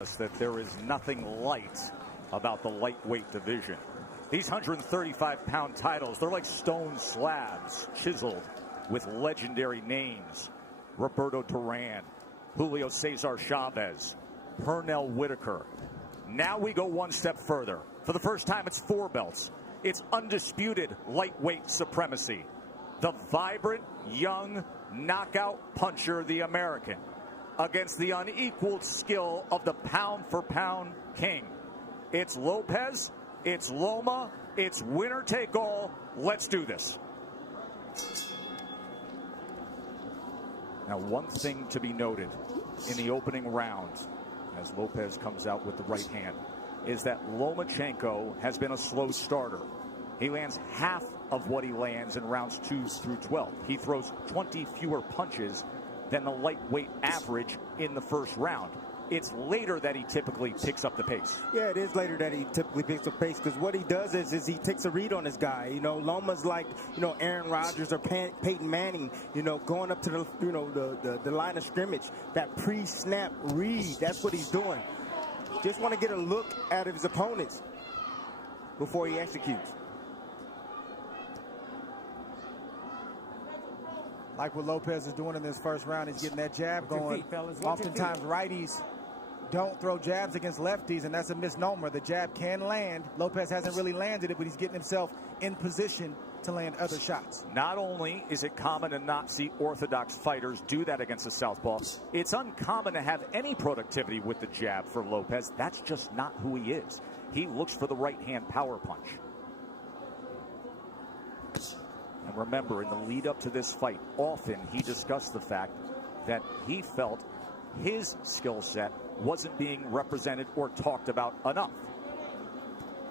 that there is nothing light about the lightweight division. These 135-pound titles, they're like stone slabs chiseled with legendary names. Roberto Duran, Julio Cesar Chavez, Pernell Whitaker. Now we go one step further. For the first time, it's 4 belts. It's undisputed lightweight supremacy. The vibrant, young, knockout puncher, the American, against the unequaled skill of the pound-for-pound king. It's Lopes, it's Loma, it's winner take all. Let's do this. Now, one thing to be noted in the opening round, as Lopes comes out with the right hand, is that Lomachenko has been a slow starter. He lands half of what he lands in rounds 2 through 12. He throws 20 fewer punches than the lightweight average in the first round. It's later that he typically picks up the pace. Yeah, it is later that he typically picks up pace, because what he does is he takes a read on his guy. You know, Loma's like, you know, Aaron Rodgers or Peyton Manning, you know, going up to the, you know, the line of scrimmage. That pre-snap read, that's what he's doing. Just want to get a look at his opponents before he executes. Like what Lopes is doing in this first round, he's getting that jab going. Oftentimes righties don't throw jabs against lefties, and that's a misnomer. The jab can land. Lopes hasn't really landed it, but he's getting himself in position to land other shots. Not only is it common to not see orthodox fighters do that against a southpaw, it's uncommon to have any productivity with the jab for Lopes. That's just not who he is. He looks for the right-hand power punch. And remember, in the lead up to this fight, often he discussed the fact that he felt his skill set wasn't being represented or talked about enough.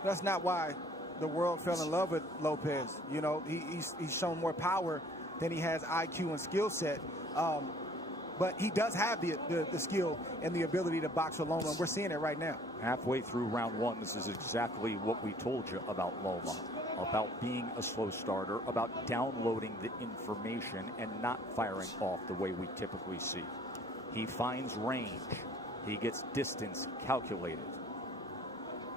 That's not why the world fell in love with Lopes. You know, he's shown more power than he has IQ and skill set. But he does have the skill and the ability to box with Loma, and we're seeing it right now. Halfway through round 1, this is exactly what we told you about Loma. About being a slow starter, about downloading the information and not firing off the way we typically see. He finds range. He gets distance calculated.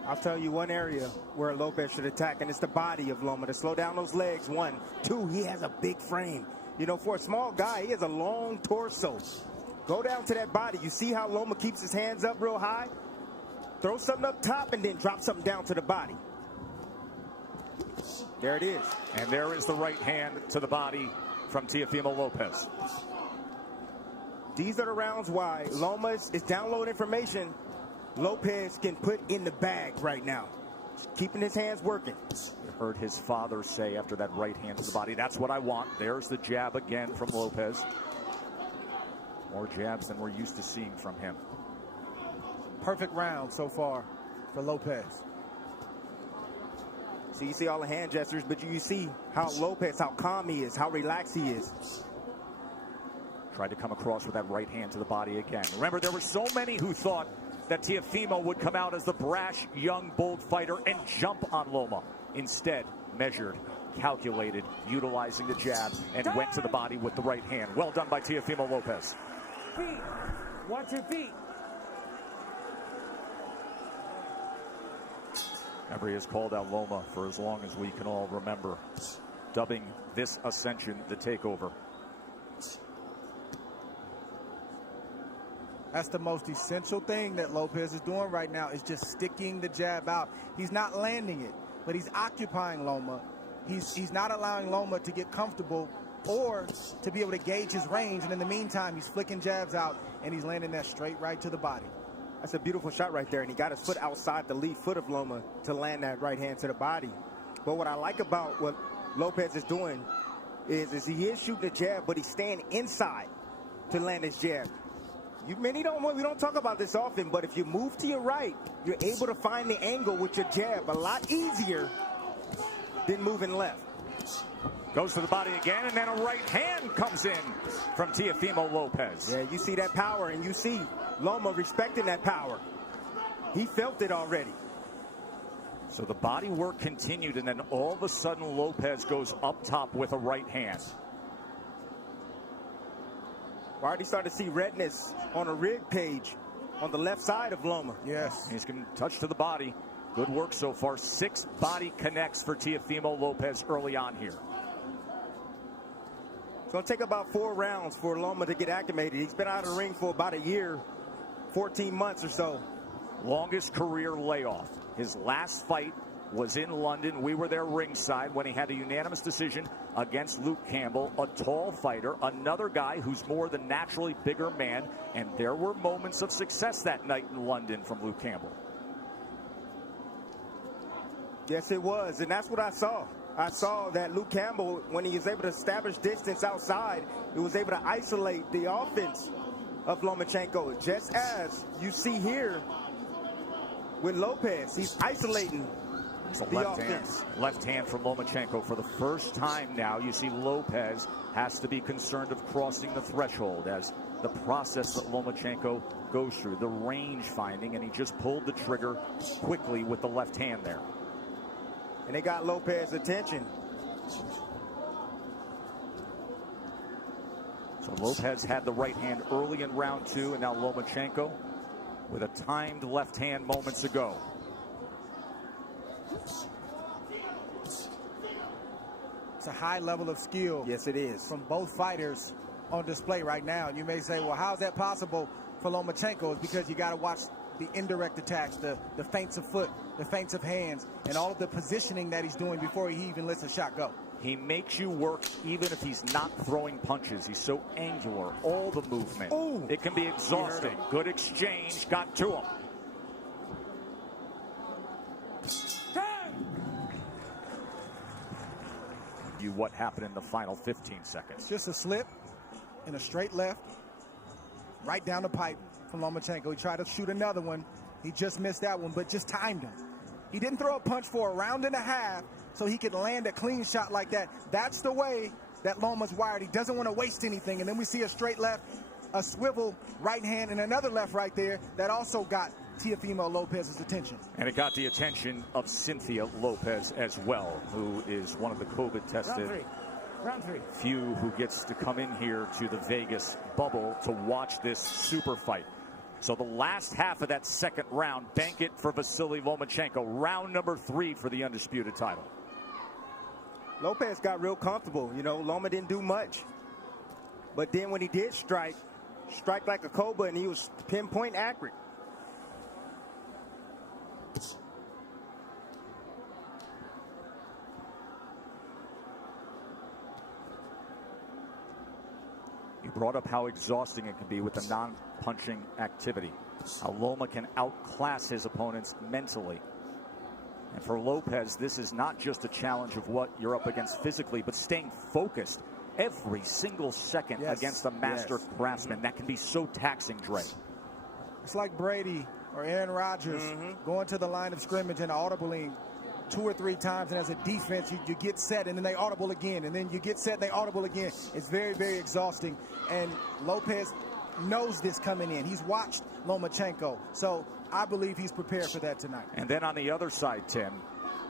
I'll tell you one area where Lopes should attack, and it's the body of Loma, to slow down those legs. 1, 2, he has a big frame. You know, for a small guy, he has a long torso. Go down to that body. You see how Loma keeps his hands up real high? Throw something up top and then drop something down to the body. There it is. And there is the right hand to the body from Teofimo Lopes. These are the rounds why Loma is downloading information Lopes can put in the bag right now. Keeping his hands working. You heard his father say after that right hand to the body, that's what I want. There's the jab again from Lopes. More jabs than we're used to seeing from him. Perfect round so far for Lopes. So you see all the hand gestures, but you see how Lopes, how calm he is, how relaxed he is. Tried to come across with that right hand to the body again. Remember, there were so many who thought that Teofimo would come out as the brash, young, bold fighter and jump on Loma. Instead, measured, calculated, utilizing the jab, and went to the body with the right hand. Well done by Teofimo Lopes. Feet. Watch your feet. Remember, he has called out Loma for as long as we can all remember, dubbing this ascension the takeover. That's the most essential thing that Lopes is doing right now, is just sticking the jab out. He's not landing it, but he's occupying Loma. He's not allowing Loma to get comfortable or to be able to gauge his range. And in the meantime, he's flicking jabs out, and he's landing that straight right to the body. That's a beautiful shot right there, and he got his foot outside the lead foot of Loma to land that right hand to the body. But what I like about what Lopes is doing is he is shooting a jab, but he's staying inside to land his jab. We don't talk about this often, but if you move to your right, you're able to find the angle with your jab a lot easier than moving left. Goes to the body again, and then a right hand comes in from Teofimo Lopes. Yeah, you see that power, and you see Loma respecting that power. He felt it already. So the body work continued, and then all of a sudden Lopes goes up top with a right hand. We're already starting to see redness on a rig page on the left side of Loma. Yes. He's going to touch to the body. Good work so far. 6 body connects for Teofimo Lopes early on here. It's going to take about 4 rounds for Loma to get acclimated. He's been out of the ring for about a year, 14 months or so. Longest career layoff. His last fight was in London. We were there ringside when he had a unanimous decision against Luke Campbell, a tall fighter, another guy who's more the naturally bigger man, and there were moments of success that night in London from Luke Campbell. Yes, it was, and that's what I saw. I saw that Luke Campbell, when he was able to establish distance outside, he was able to isolate the offense of Lomachenko, just as you see here with Lopes. He's isolating It's a the offense. left hand from Lomachenko. For the first time now, you see Lopes has to be concerned of crossing the threshold as the process that Lomachenko goes through, the range finding, and he just pulled the trigger quickly with the left hand there. And they got Lopes' attention. So Lopes had the right hand early in round 2, and now Lomachenko with a timed left hand moments ago. It's a high level of skill. Yes, it is. From both fighters on display right now. And you may say, well, how is that possible for Lomachenko? It's because you got to watch the indirect attacks, the feints of foot, the feints of hands, and all of the positioning that he's doing before he even lets a shot go. He makes you work even if he's not throwing punches. He's so angular, all the movement. Ooh. It can be exhausting. Good exchange, got to him. What happened in the final 15 seconds. Just a slip and a straight left, right down the pipe from Lomachenko. He tried to shoot another one. He just missed that one, but just timed him. He didn't throw a punch for a round and a half so he could land a clean shot like that. That's the way that Loma's wired. He doesn't want to waste anything. And then we see a straight left, a swivel right hand, and another left right there that also got Teofimo Lopes' attention. And it got the attention of Cynthia Lopes as well, who is one of the COVID-tested Round three. few who gets to come in here to the Vegas bubble to watch this super fight. So the last half of that second round, bank it for Vasily Lomachenko. Round number 3 for the undisputed title. Lopes got real comfortable. You know, Loma didn't do much. But then when he did strike like a cobra, and he was pinpoint accurate. You brought up how exhausting it can be with the non-punching activity. How Loma can outclass his opponents mentally. And for Lopes, this is not just a challenge of what you're up against physically, but staying focused every single second against a master craftsman. That can be so taxing, Dre. It's like Brady or Aaron Rodgers going to the line of scrimmage and audibling 2 or 3 times, and as a defense you get set and then they audible again, and then you get set and they audible again. It's very, very exhausting, and Lopes knows this coming in. He's watched Lomachenko, so I believe he's prepared for that tonight. And then on the other side, Tim,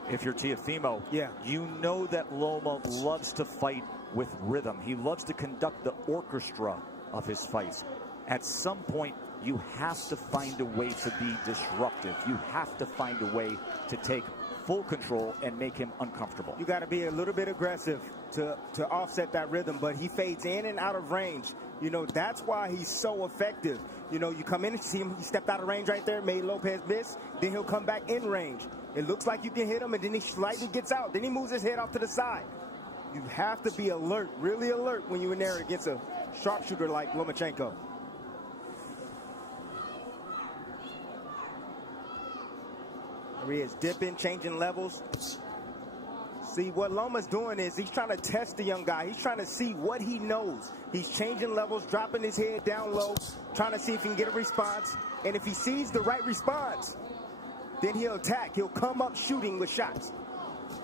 if you're Teofimo, you know that Loma loves to fight with rhythm. He loves to conduct the orchestra of his fights. At some point, you have to find a way to be disruptive. You have to find a way to take full control and make him uncomfortable. You got to be a little bit aggressive to offset that rhythm, but he fades in and out of range. You know, that's why he's so effective. You know, you come in and see him, he stepped out of range right there, made Lopes miss, then he'll come back in range. It looks like you can hit him, and then he slightly gets out. Then he moves his head off to the side. You have to be alert, really alert, when you're in there against a sharpshooter like Lomachenko. There he is, dipping, changing levels. See, what Loma's doing is he's trying to test the young guy. He's trying to see what he knows. He's changing levels, dropping his head down low, trying to see if he can get a response. And if he sees the right response, then he'll attack. He'll come up shooting with shots.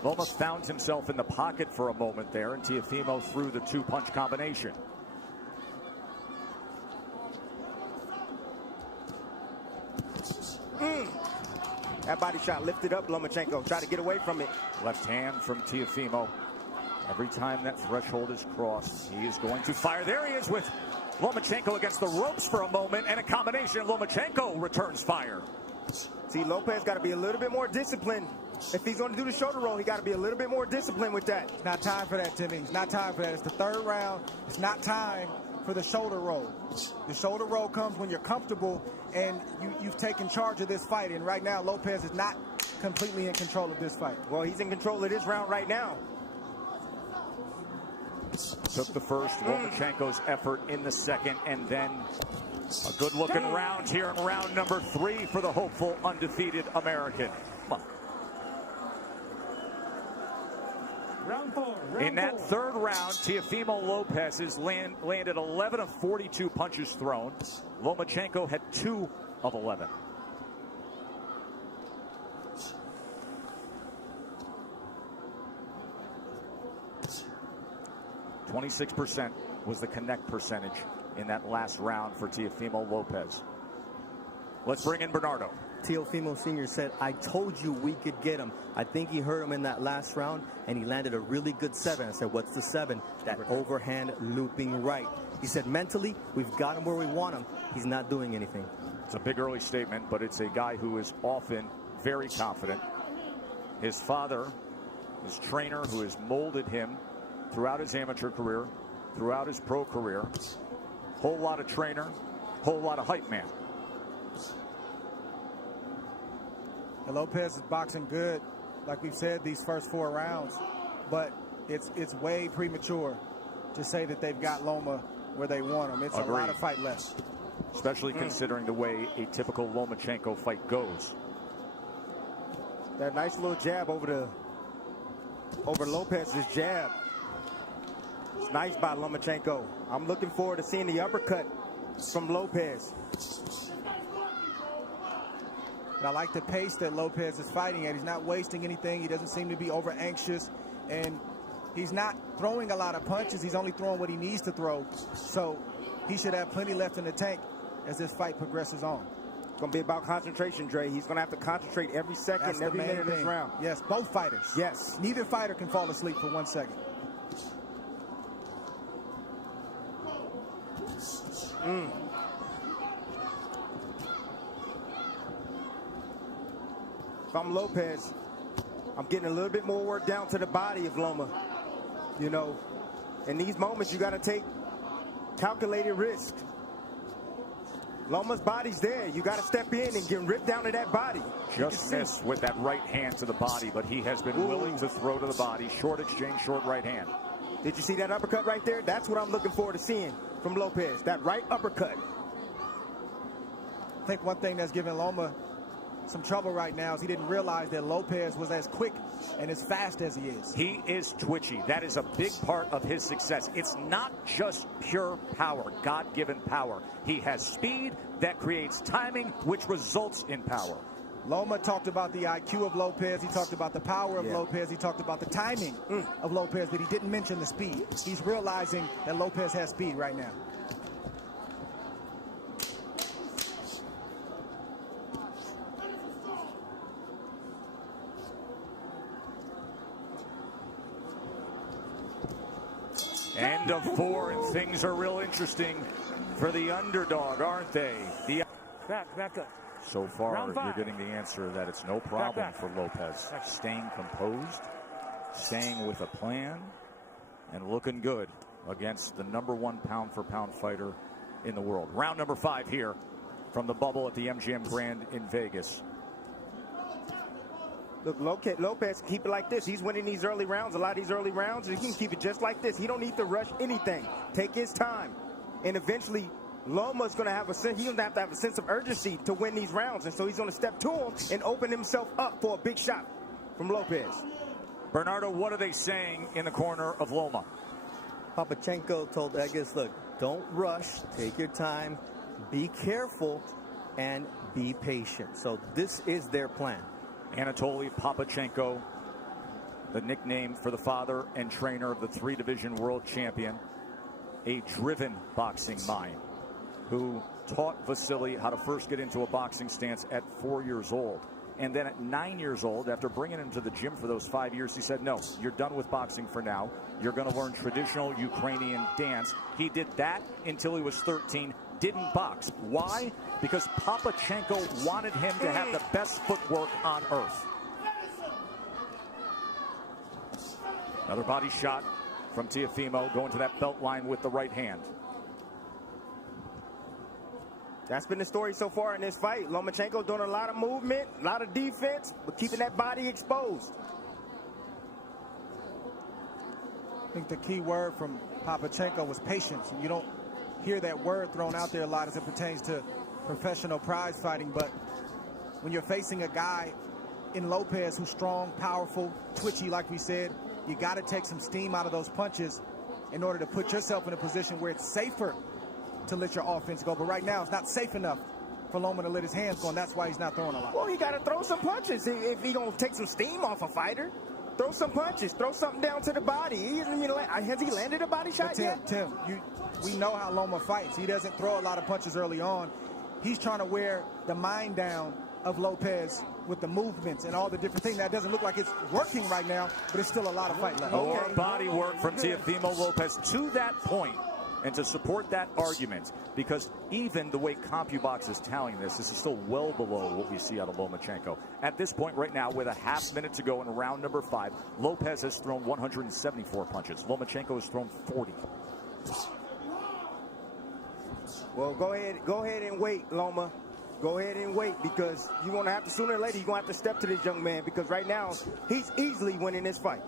Loma found himself in the pocket for a moment there, and Teofimo threw the 2-punch combination. That body shot lifted up Lomachenko. Try to get away from it. Left hand from Teofimo. Every time that threshold is crossed, he is going to fire. There he is with Lomachenko against the ropes for a moment, and a combination. Lomachenko returns fire. See, Lopez got to be a little bit more disciplined. If he's going to do the shoulder roll, he got to be a little bit more disciplined with that. It's not time for that, Timmy. It's not time for that. It's the third round. It's not time for the shoulder roll. The shoulder roll comes when you're comfortable and you've taken charge of this fight. And right now, Lopez is not completely in control of this fight. Well, he's in control of this round right now. Took the first, Lomachenko's effort in the second, and then a good-looking round here in round number 3 for the hopeful undefeated American. Round 4. In that third round, Teofimo Lopez has landed 11 of 42 punches thrown. Lomachenko had 2 of 11. .26% was the connect percentage in that last round for Teofimo Lopez. Let's bring in Bernardo. Teofimo Sr. said, I told you we could get him. I think he hurt him in that last round, and he landed a really good 7. I said, what's the 7? That overhand looping right. He said, mentally, we've got him where we want him. He's not doing anything. It's a big early statement, but it's a guy who is often very confident. His father, his trainer, who has molded him throughout his amateur career, throughout his pro career. Whole lot of trainer, whole lot of hype man. And Lopez is boxing good, like we've said, these first 4 rounds. But it's way premature to say that they've got Loma where they want him. It's a lot of fight left. Especially considering the way a typical Lomachenko fight goes. That nice little jab over Lopez's jab. It's nice by Lomachenko. I'm looking forward to seeing the uppercut from Lopez. And I like the pace that Lopez is fighting at. He's not wasting anything. He doesn't seem to be over anxious. And he's not throwing a lot of punches. He's only throwing what he needs to throw. So he should have plenty left in the tank as this fight progresses on. It's going to be about concentration, Dre. He's going to have to concentrate every second, every minute of this round. Yes, both fighters. Yes. Neither fighter can fall asleep for 1 second. If I'm Lopez, I'm getting a little bit more work down to the body of Loma. You know, in these moments, you got to take calculated risk. Loma's body's there. You got to step in and get ripped down to that body. Just missed with that right hand to the body, but he has been willing to throw to the body. Short exchange, short right hand. Did you see that uppercut right there? That's what I'm looking forward to seeing from Lopez. That right uppercut. I think one thing that's giving Loma some trouble right now is he didn't realize that Lopez was as quick and as fast as he is. He is twitchy. That is a big part of his success. It's not just pure power, God-given power. He has speed that creates timing, which results in power. Loma talked about the IQ of Lopez. He talked about the power of Lopez. He talked about the timing of Lopez, but he didn't mention the speed. He's realizing that Lopez has speed right now. End of 4, and things are real interesting for the underdog, aren't they? Back up. So far, Round 5. you're getting the answer that it's no problem for Lopez. Staying composed, staying with a plan, and looking good against the #1 pound-for-pound fighter in the world. Round number 5 here from the bubble at the MGM Grand in Vegas. Look, Lopez, keep it like this. He's winning these early rounds. A lot of these early rounds, he can keep it just like this. He don't need to rush anything. Take his time. And eventually, Loma's going to have a sense. He's going to have a sense of urgency to win these rounds. And so he's going to step to him and open himself up for a big shot from Lopez. Bernardo, what are they saying in the corner of Loma? Lomachenko told Egas, look, don't rush. Take your time. Be careful and be patient. So this is their plan. Anatoly Papachenko, the nickname for the father and trainer of the 3-division world champion, a driven boxing mind who taught Vasily how to first get into a boxing stance at 4 years old. And then at 9 years old, after bringing him to the gym for those 5 years, he said, no, you're done with boxing for now. You're going to learn traditional Ukrainian dance. He did that until he was 13, didn't box. Why? Because Lomachenko wanted him to have the best footwork on earth. Another body shot from Teofimo, going to that belt line with the right hand. That's been the story so far in this fight. Lomachenko doing a lot of movement, a lot of defense, but keeping that body exposed. I think the key word from Lomachenko was patience. And you don't hear that word thrown out there a lot as it pertains to professional prize fighting. But when you're facing a guy in Lopes who's strong, powerful, twitchy, like we said, you got to take some steam out of those punches in order to put yourself in a position where it's safer to let your offense go. But right now, it's not safe enough for Loma to let his hands go, and that's why he's not throwing a lot. Well, he got to throw some punches if he going to take some steam off a fighter. Throw some punches. Throw something down to the body. Has he landed a body shot yet? Tim, we know how Loma fights. He doesn't throw a lot of punches early on. He's trying to wear the mind down of Lopes with the movements and all the different things. That doesn't look like it's working right now, but it's still a lot of fight left. More body work from Teofimo Lopes to that point. And to support that argument, because even the way CompuBox is tallying this is still well below what we see out of Lomachenko. At this point right now, with a half minute to go in round number 5, Lopes has thrown 174 punches. Lomachenko has thrown 40. Well, go ahead and wait, Loma. Go ahead and wait, because you're going to have to, sooner or later, you're going to have to step to this young man, because right now, he's easily winning this fight.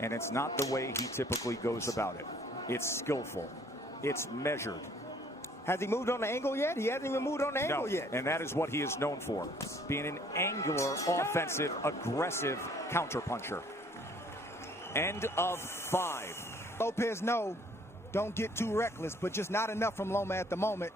And it's not the way he typically goes about it. It's skillful. It's measured. Has he moved on the angle yet? He hasn't even moved on the angle yet. And that is what he is known for, being an angular, offensive, aggressive counterpuncher. End of 5. Lopes, no, don't get too reckless, but just not enough from Loma at the moment.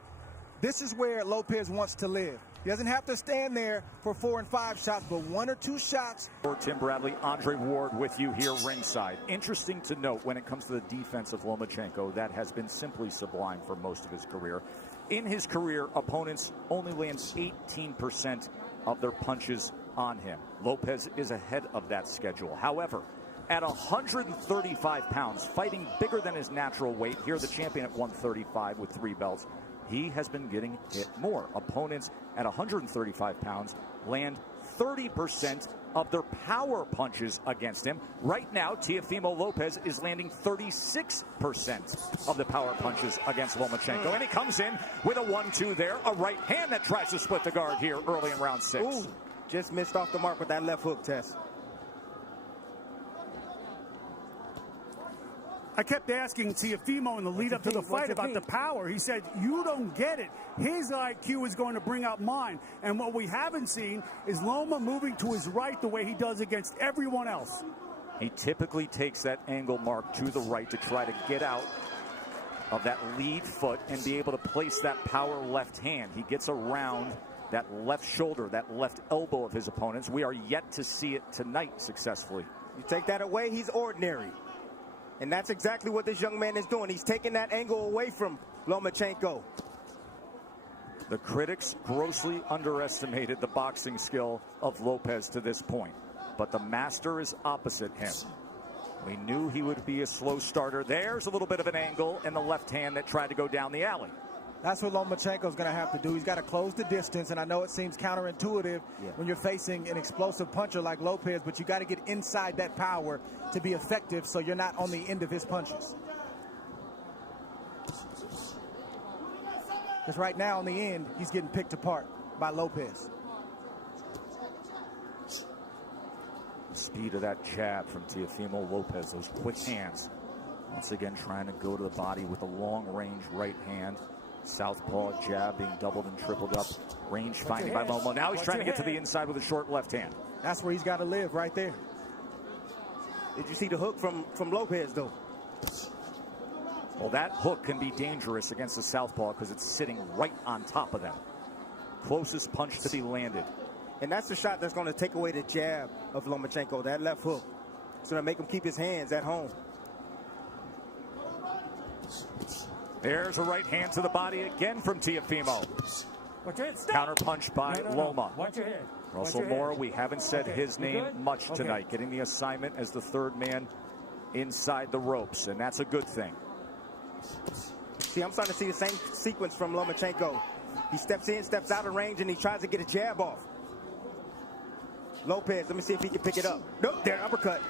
This is where Lopes wants to live. He doesn't have to stand there for 4 and 5 shots, but 1 or 2 shots. For Tim Bradley, Andre Ward with you here ringside. Interesting to note when it comes to the defense of Lomachenko, that has been simply sublime for most of his career. In his career, opponents only land 18% of their punches on him. Lopes is ahead of that schedule. However, at 135 pounds, fighting bigger than his natural weight, here the champion at 135 with 3 belts, he has been getting hit more. Opponents at 135 pounds land 30% of their power punches against him. Right now, Teofimo Lopes is landing 36% of the power punches against Lomachenko. And he comes in with a 1-2 there, a right hand that tries to split the guard here early in round 6. Ooh, just missed off the mark with that left hook, Tess. I kept asking Teofimo in the lead up to the fight about the power. He said, you don't get it. His IQ is going to bring out mine. And what we haven't seen is Loma moving to his right the way he does against everyone else. He typically takes that angle mark to the right to try to get out of that lead foot and be able to place that power left hand. He gets around that left shoulder, that left elbow of his opponents. We are yet to see it tonight successfully. You take that away, he's ordinary. And that's exactly what this young man is doing. He's taking that angle away from Lomachenko. The critics grossly underestimated the boxing skill of Lopes to this point. But the master is opposite him. We knew he would be a slow starter. There's a little bit of an angle in the left hand that tried to go down the alley. That's what Lomachenko's going to have to do. He's got to close the distance, and I know it seems counterintuitive when you're facing an explosive puncher like Lopes, but you got to get inside that power to be effective so you're not on the end of his punches. Because right now, in the end, he's getting picked apart by Lopes. The speed of that jab from Teofimo Lopes, those quick hands. Once again, trying to go to the body with a long-range right hand. Southpaw jab being doubled and tripled up. Range finding by Loma. Now he's trying to get to the inside with a short left hand. That's where he's got to live, right there. Did you see the hook from Lopes, though? Well, that hook can be dangerous against the southpaw because it's sitting right on top of them. Closest punch to be landed. And that's the shot that's going to take away the jab of Lomachenko, that left hook. It's going to make him keep his hands at home. There's a right hand to the body again from Teofimo. Watch your head. Stop. Counter punch by Loma. Watch your head. Russell Mora, we haven't said his name much tonight, getting the assignment as the third man inside the ropes, and that's a good thing. See, I'm starting to see the same sequence from Lomachenko. He steps in, steps out of range, and he tries to get a jab off. Lopes, let me see if he can pick it up. Nope, there, uppercut.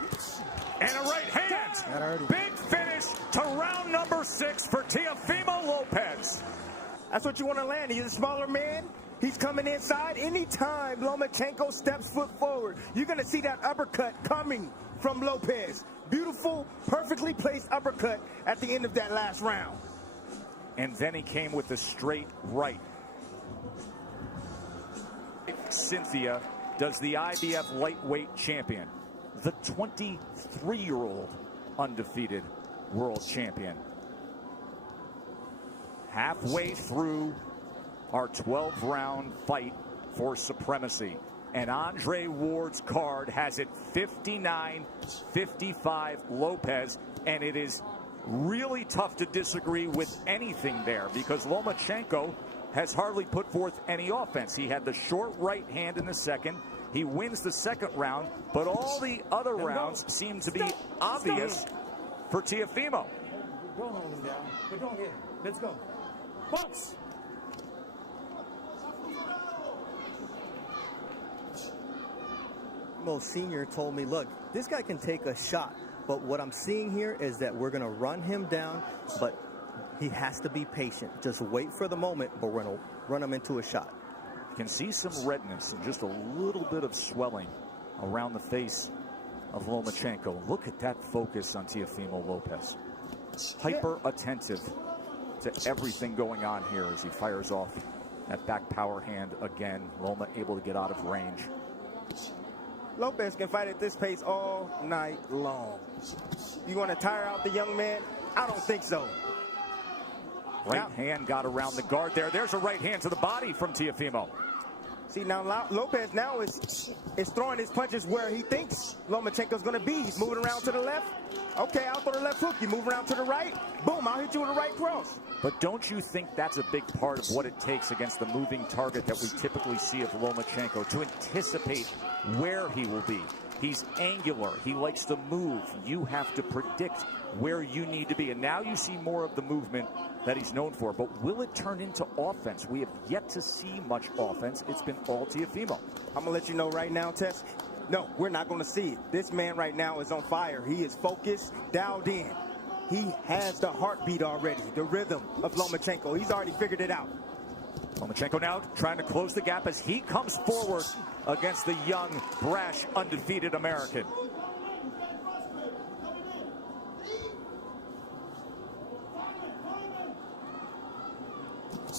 And a right hand. Big finish to round number 6 for Teofimo Lopes. That's what you want to land. He's a smaller man. He's coming inside. Anytime Lomachenko steps foot forward, you're going to see that uppercut coming from Lopes. Beautiful, perfectly placed uppercut at the end of that last round. And then he came with a straight right. Cynthia does the IBF lightweight champion, the 23-year-old undefeated world champion. Halfway through our 12-round fight for supremacy. And Andre Ward's card has it 59-55 Lopes, and it is really tough to disagree with anything there because Lomachenko has hardly put forth any offense. He had the short right hand in the second. He wins the second round, but all the other rounds seem to be obvious for Teofimo. Don't hold him down, but don't hit him. Let's go. Box! Mo Sr. told me, look, this guy can take a shot, but what I'm seeing here is that we're going to run him down, but he has to be patient. Just wait for the moment, but we're going to run him into a shot. You can see some redness and just a little bit of swelling around the face of Lomachenko. Look at that focus on Teofimo Lopes. Hyper attentive to everything going on here as he fires off that back power hand again. Loma able to get out of range. Lopes can fight at this pace all night long. You want to tire out the young man? I don't think so. Right hand got around the guard there. There's a right hand to the body from Teofimo. See, now Lopes now is throwing his punches where he thinks Lomachenko's going to be. He's moving around to the left. Okay, I'll throw the left hook. You move around to the right. Boom, I'll hit you with a right cross. But don't you think that's a big part of what it takes against the moving target that we typically see of Lomachenko, to anticipate where he will be? He's angular. He likes to move. You have to predict where you need to be. And now you see more of the movement that he's known for. But will it turn into offense? We have yet to see much offense. It's been all Teofimo. I'm going to let you know right now, Tess. No, we're not going to see it. This man right now is on fire. He is focused, dialed in. He has the heartbeat already, the rhythm of Lomachenko. He's already figured it out. Lomachenko now trying to close the gap as he comes forward against the young, brash, undefeated American.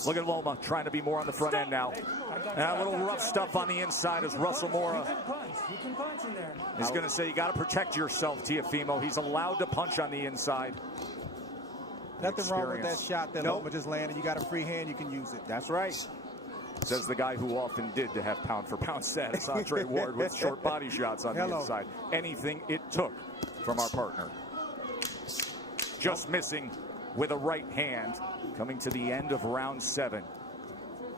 Look at Loma trying to be more on the front end now. And a little rough stuff on the inside as Russell Mora is going to say you got to protect yourself, Teofimo. He's allowed to punch on the inside. Nothing wrong with that shot that Loma just landed. You got a free hand, you can use it. That's right. Says the guy who often did to have pound-for-pound status, Andre Ward, with short body shots on the inside. Anything it took from our partner. Just missing with a right hand. Coming to the end of round 7.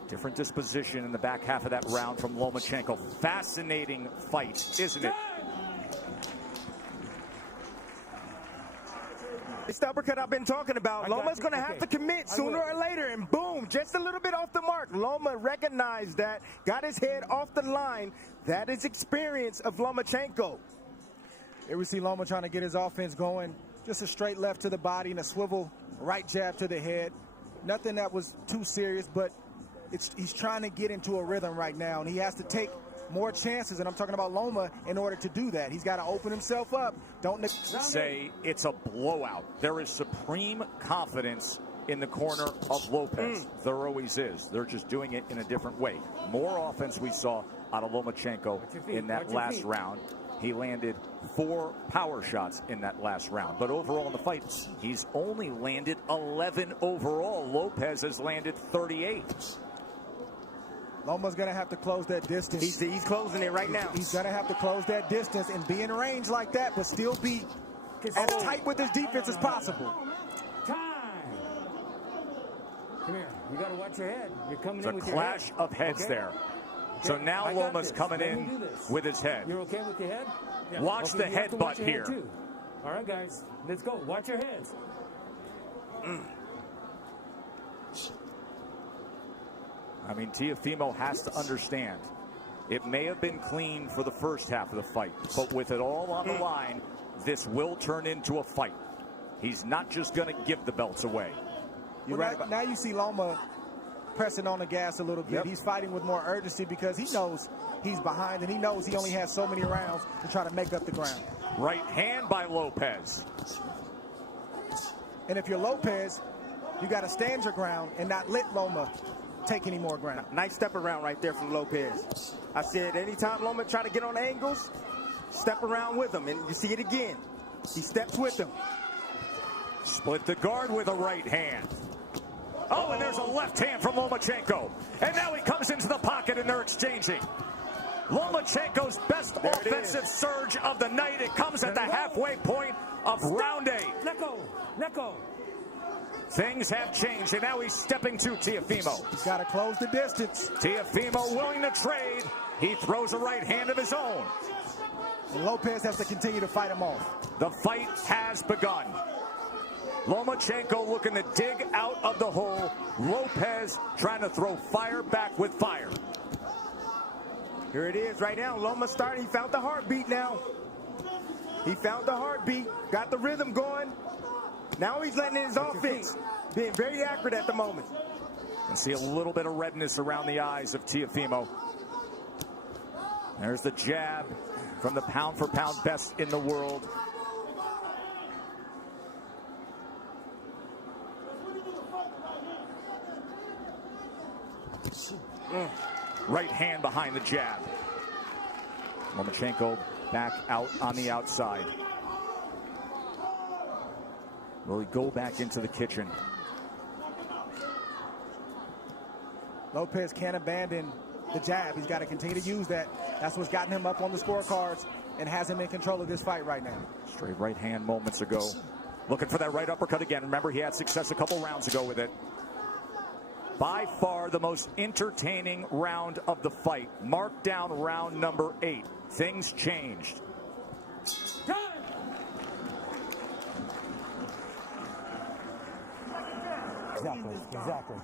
Different disposition in the back half of that round from Lomachenko. Fascinating fight, isn't it? It's the uppercut I've been talking about. Loma's going to have to commit sooner or later, and boom, just a little bit off the mark. Loma recognized that, got his head off the line. That is experience of Lomachenko. Here we see Loma trying to get his offense going. Just a straight left to the body and a swivel right jab to the head. Nothing that was too serious, but he's trying to get into a rhythm right now, and he has to take more chances, and I'm talking about Loma, in order to do that. He's got to open himself up. Don't say it's a blowout. There is supreme confidence in the corner of Lopes. There always is. They're just doing it in a different way. More offense we saw out of Lomachenko in that last round. He landed 4 power shots in that last round. But overall in the fight, he's only landed 11 overall. Lopes has landed 38. Loma's going to have to close that distance. He's closing it right now. He's going to have to close that distance and be in range like that, but still be as tight with his defense as possible. Come here. You got to watch your head. You're coming It's in a with your head. clash of heads Okay? there. Okay, So now I got Loma's this. coming Let me in do this. with his head. You're okay with your head? Yeah. Watch Okay, the you have to watch headbutt your here. head too. All right, guys. Let's go. Watch your heads. I mean, Teofimo has to understand. It may have been clean for the first half of the fight, but with it all on the line, this will turn into a fight. He's not just going to give the belts away. You're right. Now you see Loma pressing on the gas a little bit. Yep. He's fighting with more urgency because he knows he's behind and he knows he only has so many rounds to try to make up the ground. Right hand by Lopes. And if you're Lopez, you got to stand your ground and not let Loma take any more ground. Nice step around right there from Lopez. I said anytime Loma try to get on angles, step around with him. And you see it again. He steps with him. Split the guard with a right hand. Oh, and there's a left hand from Lomachenko. And now he comes into the pocket and they're exchanging. Lomachenko's best offensive surge of the night. It comes at the halfway point of round 8. Let go. Let go. Things have changed, and now he's stepping to Teofimo. He's got to close the distance. Teofimo willing to trade. He throws a right hand of his own. And Lopez has to continue to fight him off. The fight has begun. Lomachenko looking to dig out of the hole. Lopez trying to throw fire back with fire. Here it is right now. Loma started. He found the heartbeat now. He found the heartbeat. Got the rhythm going. Now he's letting in his offense. Being very accurate at the moment. You can see a little bit of redness around the eyes of Teofimo. There's the jab from the pound-for-pound best in the world. Right hand behind the jab. Lomachenko back out on the outside. Will he go back into the kitchen? Lopez can't abandon the jab. He's got to continue to use that. That's what's gotten him up on the scorecards and has him in control of this fight right now. Straight right hand moments ago. Looking for that right uppercut again. Remember, he had success a couple rounds ago with it. By far the most entertaining round of the fight. Mark down round number 8. Things changed. Exactly.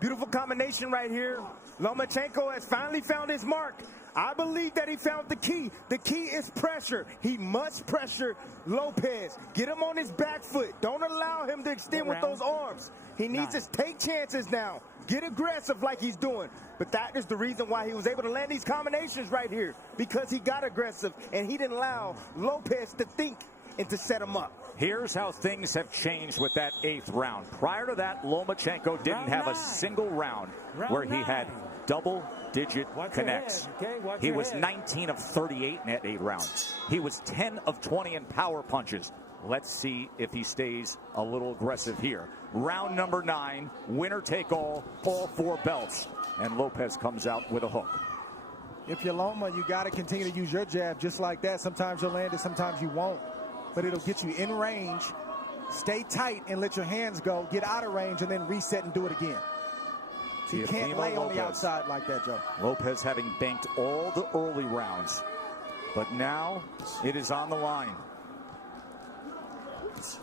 Beautiful combination right here. Lomachenko has finally found his mark. I believe that he found the key. The key is pressure. He must pressure Lopez. Get him on his back foot. Don't allow him to extend with those arms. He needs to take chances now. Get aggressive like he's doing. But that is the reason why he was able to land these combinations right here. Because he got aggressive and he didn't allow Lopez to think and to set him up. Here's how things have changed with that 8th round. Prior to that, Lomachenko didn't have a single round where he had double-digit connects. He was 19 of 38 in that 8 rounds. He was 10 of 20 in power punches. Let's see if he stays a little aggressive here. Round number 9, winner take all 4 belts. And Lopez comes out with a hook. If you're Loma, you got to continue to use your jab just like that. Sometimes you'll land it, sometimes you won't. But it'll get you in range. Stay tight and let your hands go. Get out of range and then reset and do it again. So you can't lay on the outside like that, Joe. Lopez having banked all the early rounds. But now it is on the line.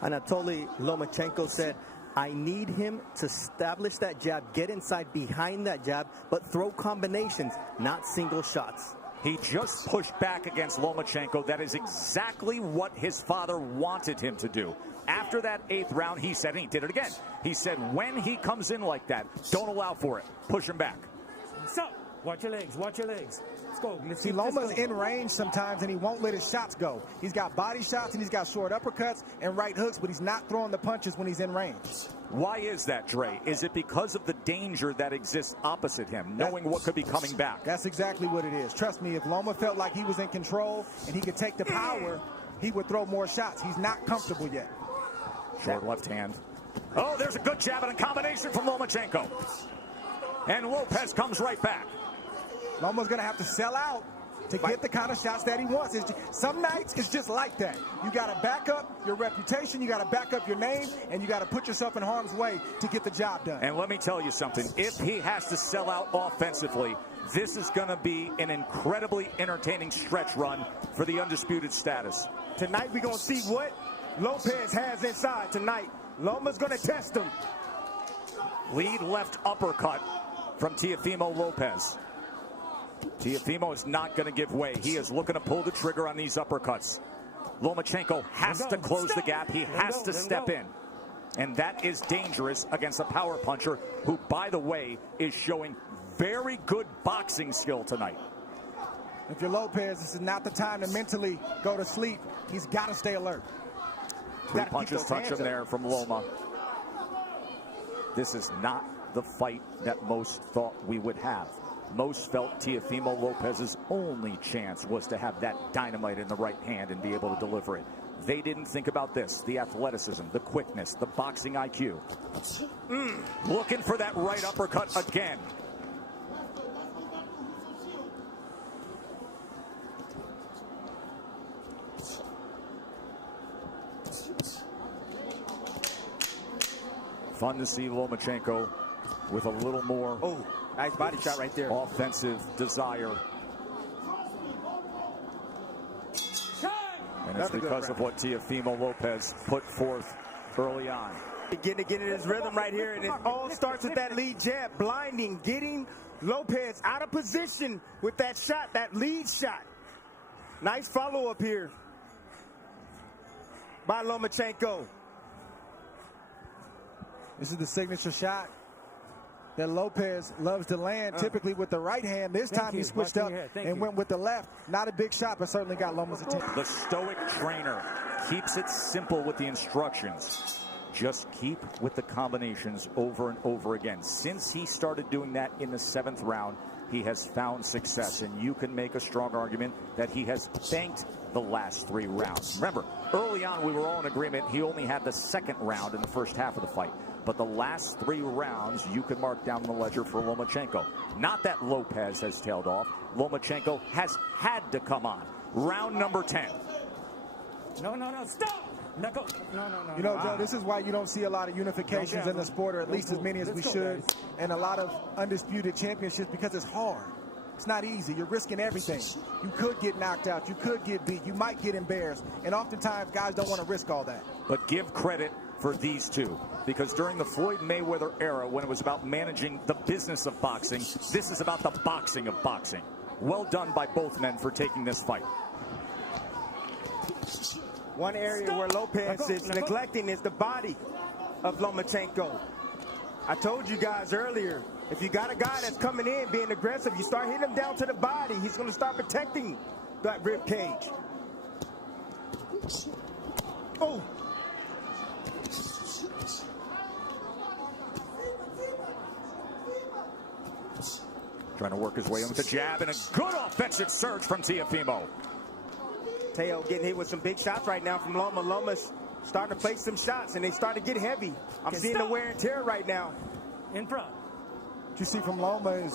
Anatoly Lomachenko said, I need him to establish that jab, get inside behind that jab, but throw combinations, not single shots. He just pushed back against Lomachenko. That is exactly what his father wanted him to do. After that 8th round, he said, and he did it again. He said, when he comes in like that, don't allow for it. Push him back. So, watch your legs. Watch your legs. Let's go. See, Loma's in range sometimes, and he won't let his shots go. He's got body shots, and he's got short uppercuts and right hooks, but he's not throwing the punches when he's in range. Why is that, Dre? Is it because of the danger that exists opposite him, knowing what could be coming back? That's exactly what it is. Trust me, if Loma felt like he was in control and he could take the power, he would throw more shots. He's not comfortable yet. Short left hand. Oh, there's a good jab and a combination from Lomachenko. And Lopez comes right back. Loma's going to have to sell out to get the kind of shots that he wants. Some nights it's just like that. You got to back up your reputation, you got to back up your name, and you got to put yourself in harm's way to get the job done. And let me tell you something. If he has to sell out offensively, this is going to be an incredibly entertaining stretch run for the undisputed status. Tonight we're going to see what Lopez has inside tonight. Loma's going to test him. Lead left uppercut from Teofimo Lopez. Teofimo is not going to give way. He is looking to pull the trigger on these uppercuts. Lomachenko has to close the gap. He has to step in. And that is dangerous against a power puncher who, by the way, is showing very good boxing skill tonight. If you're Lopez, this is not the time to mentally go to sleep. He's got to stay alert. Three punches touch him there from Loma. This is not the fight that most thought we would have. Most felt Teofimo Lopez's only chance was to have that dynamite in the right hand and be able to deliver it. They didn't think about this, the athleticism, the quickness, the boxing IQ. Looking for that right uppercut again. Fun to see Lomachenko with a little more nice body shot right there. Offensive desire. And it's because of what Teofimo Lopez put forth early on. Getting in his rhythm right here, and it all starts with that lead jab, blinding, getting Lopez out of position with that shot, that lead shot. Nice follow-up here by Lomachenko. This is the signature shot that Lopez loves to land, typically with the right hand. This time he switched up and went with the left. Not a big shot, but certainly got Loma's attention. The stoic trainer keeps it simple with the instructions. Just keep with the combinations over and over again. Since he started doing that in the 7th round, he has found success, and you can make a strong argument that he has banked the last 3 rounds. Remember, early on we were all in agreement he only had the 2nd round in the first half of the fight. But the last 3 rounds, you can mark down the ledger for Lomachenko. Not that Lopez has tailed off. Lomachenko has had to come on. Round number 10. No, stop! No. You know, Joe, this is why you don't see a lot of unifications in the sport, or at least as many as we should, and a lot of undisputed championships, because it's hard. It's not easy. You're risking everything. You could get knocked out. You could get beat. You might get embarrassed. And oftentimes, guys don't want to risk all that. But give credit for these two, because during the Floyd Mayweather era, when it was about managing the business of boxing, this is about the boxing of boxing. Well done by both men for taking this fight. One area where Lopez is neglecting is the body of Lomachenko. I told you guys earlier, if you got a guy that's coming in being aggressive, you start hitting him down to the body, he's going to start protecting that rib cage. Oh! Trying to work his way in with the jab, and a good offensive surge from Teofimo. Teo getting hit with some big shots right now from Loma. Loma's starting to place some shots, and they start to get heavy. I'm seeing the wear and tear right now. In front. What you see from Loma is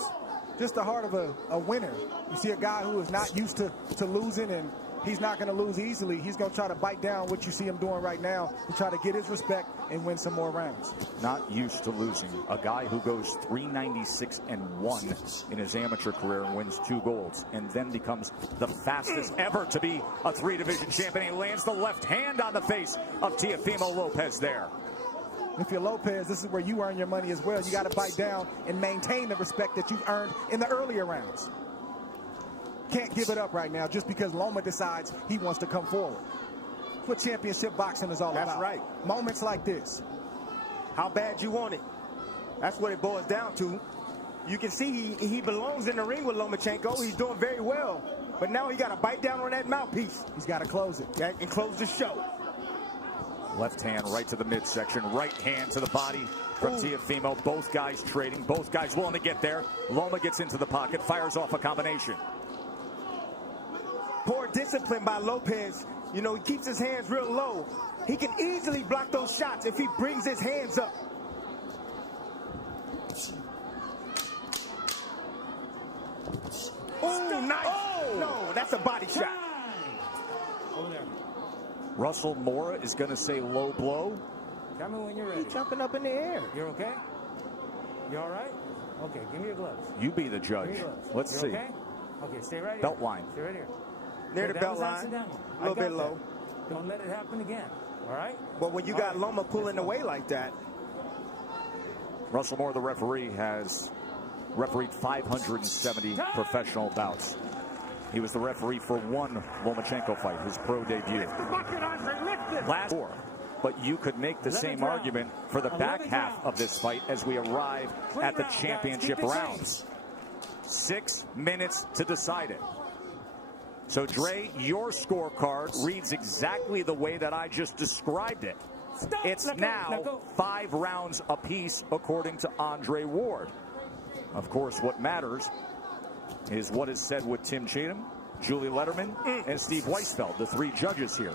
just the heart of a winner. You see a guy who is not used to losing, and he's not going to lose easily. He's going to try to bite down what you see him doing right now to try to get his respect and win some more rounds. Not used to losing. A guy who goes 396-1 in his amateur career and wins 2 golds, and then becomes the fastest ever to be a 3-division champion. He lands the left hand on the face of Teofimo Lopez there. If you're Lopez, this is where you earn your money as well. You got to bite down and maintain the respect that you've earned in the earlier rounds. Can't give it up right now just because Loma decides he wants to come forward. That's what championship boxing is all about. That's right. Moments like this. How bad you want it. That's what it boils down to. You can see he belongs in the ring with Lomachenko. He's doing very well. But now he got to bite down on that mouthpiece. He's got to close it. Yeah, and close the show. Left hand right to the midsection. Right hand to the body from Teofimo. Both guys trading. Both guys willing to get there. Loma gets into the pocket. Fires off a combination. Poor discipline by Lopez. You know, he keeps his hands real low. He can easily block those shots if he brings his hands up. Oh, nice. No. that's a body shot. Over there. Russell Mora is going to say low blow. Tell me when you're ready. He's jumping up in the air. You're okay? You all right? Okay, give me your gloves. You be the judge. Give me your gloves. Let's You're see. Okay? Okay, stay right here. Belt line. Stay right here. Near Okay, the that belt was line. accidental. A little I got bit that. low. Don't let it happen again. All right? But when you got Loma pulling away like that, Russell Moore, the referee, has refereed 570 professional bouts. He was the referee for one Lomachenko fight, his pro debut. Last four. But you could make the same argument for the back half of this fight as we arrive at the championship rounds. 6 minutes to decide it. So, Dre, your scorecard reads exactly the way that I just described it. It's now 5 rounds apiece, according to Andre Ward. Of course, what matters is what is said with Tim Cheatham, Julie Letterman, and Steve Weisfeld, the 3 judges here.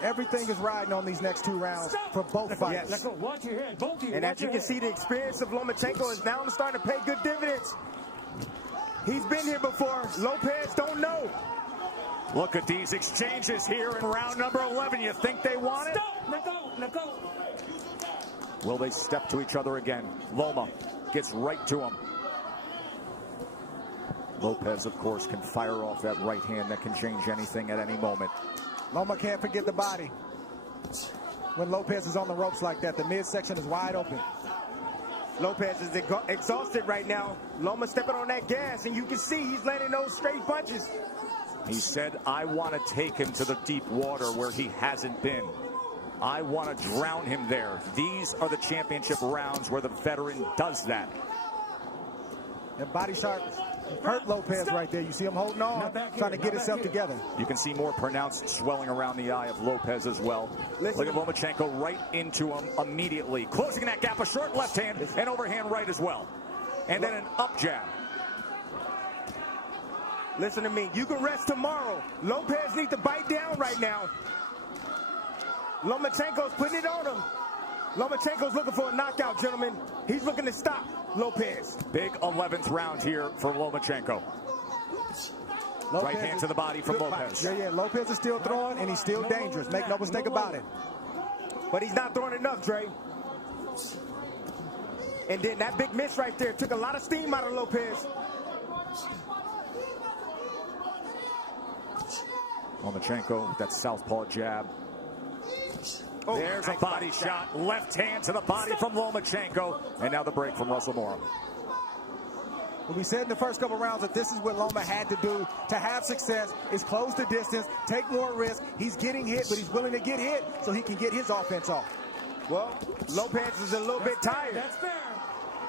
Everything is riding on these next 2 rounds for both fights. Let's go. Watch your head. Both of you. and as you can see, the experience of Lomachenko is now starting to pay good dividends. He's been here before. Lopez don't know. Look at these exchanges here in round number 11. You think they want it? Stop. Let go. Let go. Will they step to each other again? Loma gets right to him. Lopez, of course, can fire off that right hand that can change anything at any moment. Loma can't forget the body. When Lopez is on the ropes like that, the midsection is wide open. Lopez is exhausted right now. Loma stepping on that gas, and you can see he's landing those straight punches. He said, I want to take him to the deep water where he hasn't been. I want to drown him there. These are the championship rounds where the veteran does that. That body shot hurt Lopez right there. You see him holding on, trying to get himself together. You can see more pronounced swelling around the eye of Lopez as well. Look at Lomachenko right into him immediately. Closing that gap, a short left hand and overhand right as well. And then an up jab. Listen to me. You can rest tomorrow. Lopez needs to bite down right now. Lomachenko's putting it on him. Lomachenko's looking for a knockout, gentlemen. He's looking to stop Lopez. Big 11th round here for Lomachenko. Right hand to the body from Lopez. Yeah, Lopez is still throwing, and he's still dangerous. Make no mistake about it. But he's not throwing enough, Dre. And then that big miss right there took a lot of steam out of Lopez. Lomachenko with that southpaw jab. Oh, there's a body shot. Left hand to the body from Lomachenko. And now the break from Russell Mora. Well, we said in the first couple rounds that this is what Loma had to do to have success, is close the distance, take more risk. He's getting hit, but he's willing to get hit so he can get his offense off. Well, Lopez is a little bit tired. That's fair.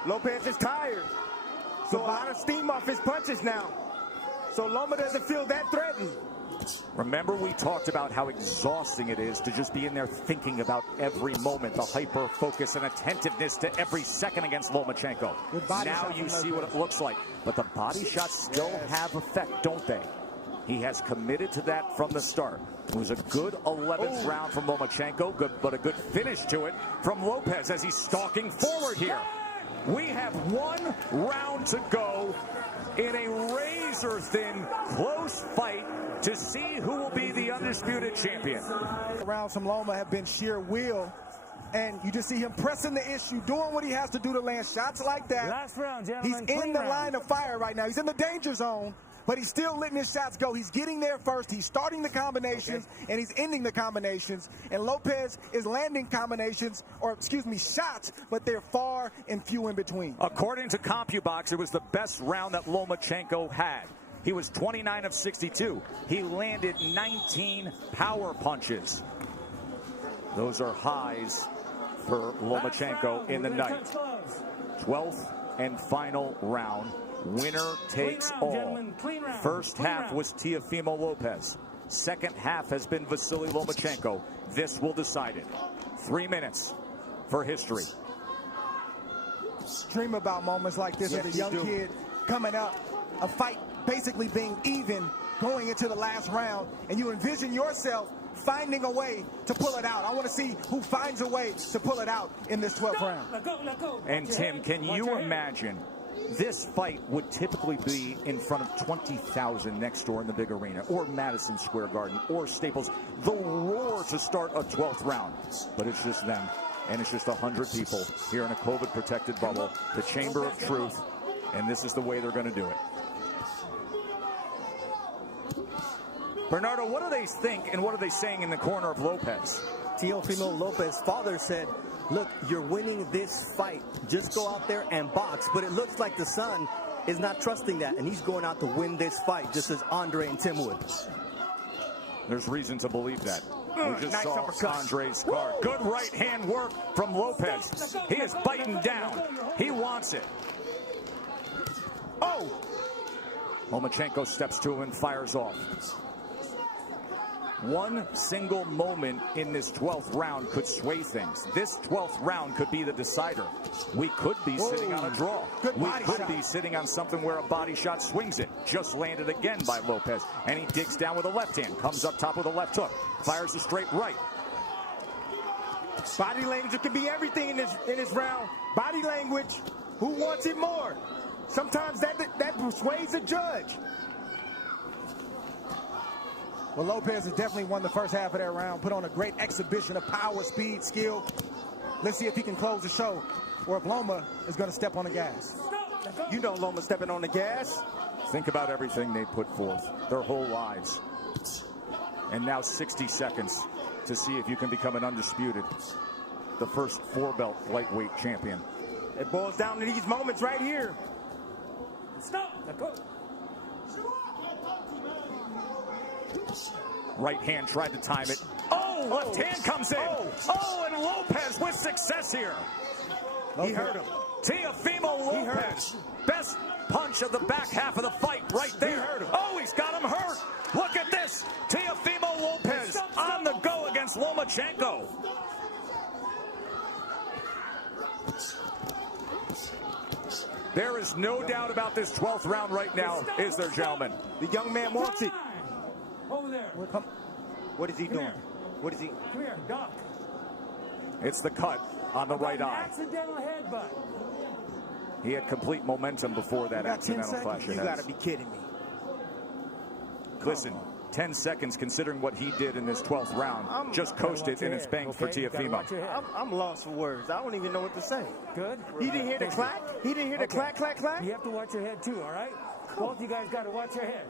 Lopez is tired. So a lot of steam off his punches now. So Loma doesn't feel that threatened. Remember, we talked about how exhausting it is to just be in there thinking about every moment, the hyper focus and attentiveness to every second against Lomachenko. Now you see what it looks like. But the body shots still have effect, don't they? He has committed to that from the start. It was a good 11th round from Lomachenko, but a good finish to it from Lopez as he's stalking forward here. We have 1 round to go in a razor-thin, close fight to see who will be the undisputed champion. Rounds from Loma have been sheer will, and you just see him pressing the issue, doing what he has to do to land shots like that. Last round, He's gentlemen. in the line of fire right now. He's in the danger zone, but he's still letting his shots go. He's getting there first. He's starting the combinations, and he's ending the combinations. And Lopez is landing combinations, or excuse me, shots, but they're far and few in between. According to CompuBox, it was the best round that Lomachenko had. He was 29 of 62. He landed 19 power punches. Those are highs for Lomachenko in the night. 12th and final round. Winner takes all. First half was Teofimo Lopez. Second half has been Vasily Lomachenko. This will decide it. 3 minutes for history. Dream about moments like this as a young kid coming up, a fight basically being even going into the last round, and you envision yourself finding a way to pull it out. I want to see who finds a way to pull it out in this 12th round. Let go, let go. And Tim, can you imagine This fight would typically be in front of 20,000 next door in the big arena, or Madison Square Garden, or Staples. The roar to start a 12th round, but it's just them, and it's just 100 people here in a COVID-protected bubble, the Chamber of Truth, and this is the way they're going to do it. Bernardo, what do they think, and what are they saying in the corner of Lopes? Teofimo Lopes' father said, look, you're winning this fight. Just go out there and box. But it looks like the son is not trusting that, and he's going out to win this fight, just as Andre and Tim would. There's reason to believe that. We just nice saw uppercut. Andre's card. Good right hand work from Lopes. He is biting down. He wants it. Oh! Lomachenko steps to him and fires off. One single moment in this 12th round could sway things. This 12th round could be the decider. We could be sitting on a draw. We could be sitting on something where a body shot swings it. Just landed again by Lopes. And he digs down with a left hand. Comes up top with a left hook. Fires a straight right. Body language can be everything in this round. Body language. Who wants it more? Sometimes that persuades the judge. Well, Lopes has definitely won the first half of that round, put on a great exhibition of power, speed, skill. Let's see if he can close the show, or if Loma is going to step on the gas. You know Loma's stepping on the gas. Think about everything they put forth, their whole lives. And now 60 seconds to see if you can become an undisputed, the first 4-belt lightweight champion. It boils down to these moments right here. Stop. Now go. Right hand tried to time it. Oh, left hand comes in. Oh, and Lopes with success here. He hurt him. Teofimo Lopes. Best punch of the back half of the fight right there. Oh, he's got him hurt. Look at this. Teofimo Lopes on the go against Lomachenko. There is no doubt about this 12th round right now, is there, gentlemen? The young man wants it. Over there. What is he doing? What is he? Come here, duck. It's the cut on the right eye. Accidental headbutt. He had complete momentum before that accidental clash of You heads. got to be kidding me. Listen, 10 seconds considering what he did in this 12th round. Just coasted, and it's banked for Teofimo. I'm lost for words. I don't even know what to say. Good. He didn't hear the clack? He didn't hear the clack, clack, clack? You have to watch your head too, all right? Both you guys got to watch your head.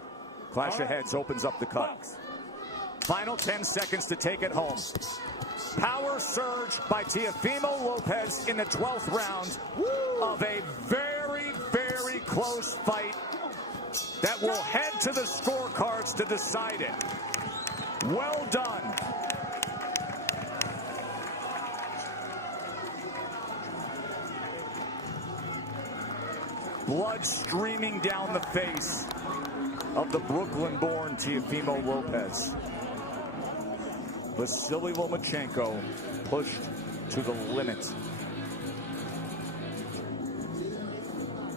Clash of heads opens up the cut. Final 10 seconds to take it home. Power surge by Teofimo Lopes in the 12th round of a very, very close fight that will head to the scorecards to decide it. Well done. Blood streaming down the face of the Brooklyn-born Teofimo Lopes. Vasily Lomachenko pushed to the limit.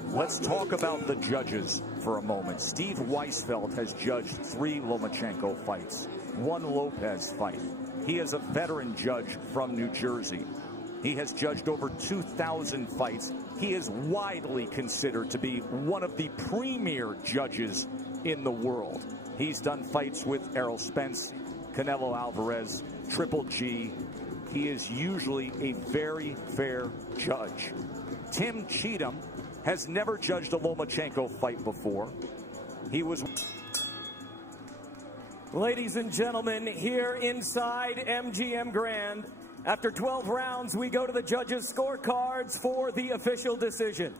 Let's talk about the judges for a moment. Steve Weisfeld has judged 3 Lomachenko fights, 1 Lopes fight. He is a veteran judge from New Jersey. He has judged over 2,000 fights. He is widely considered to be one of the premier judges in the world. He's done fights with Errol Spence, Canelo Alvarez, Triple G. He is usually a very fair judge. Tim Cheatham has never judged a Lomachenko fight before. He was... Ladies and gentlemen, here inside MGM Grand, after 12 rounds, we go to the judges' scorecards for the official decision.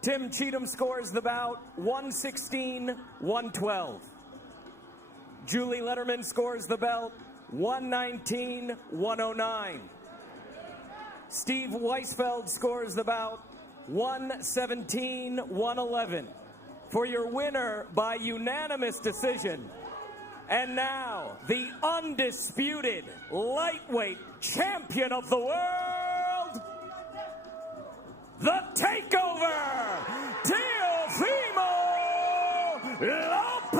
Tim Cheatham scores the bout 116-112. Julie Letterman scores the belt 119-109. Steve Weisfeld scores the bout 117-111. For your winner by unanimous decision, and now the undisputed lightweight champion of the world, the Takeover, Teofimo Lopes!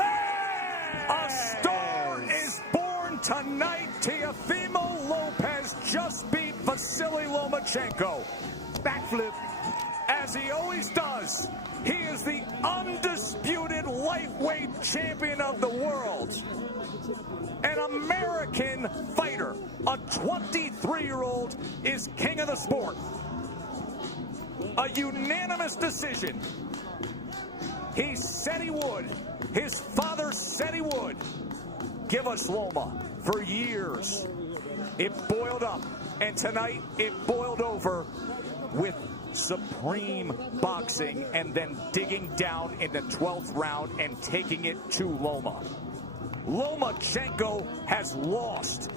A star is born tonight. Teofimo Lopes just beat Vasily Lomachenko. Backflip. As as he always does. He is the undisputed lightweight champion of the world. An American fighter, a 23-year-old, is king of the sport. A unanimous decision. He said he would. His father said he would. Give us Loma. For years, it boiled up. And tonight, it boiled over with supreme boxing and then digging down in the 12th round and taking it to Loma. Lomachenko has lost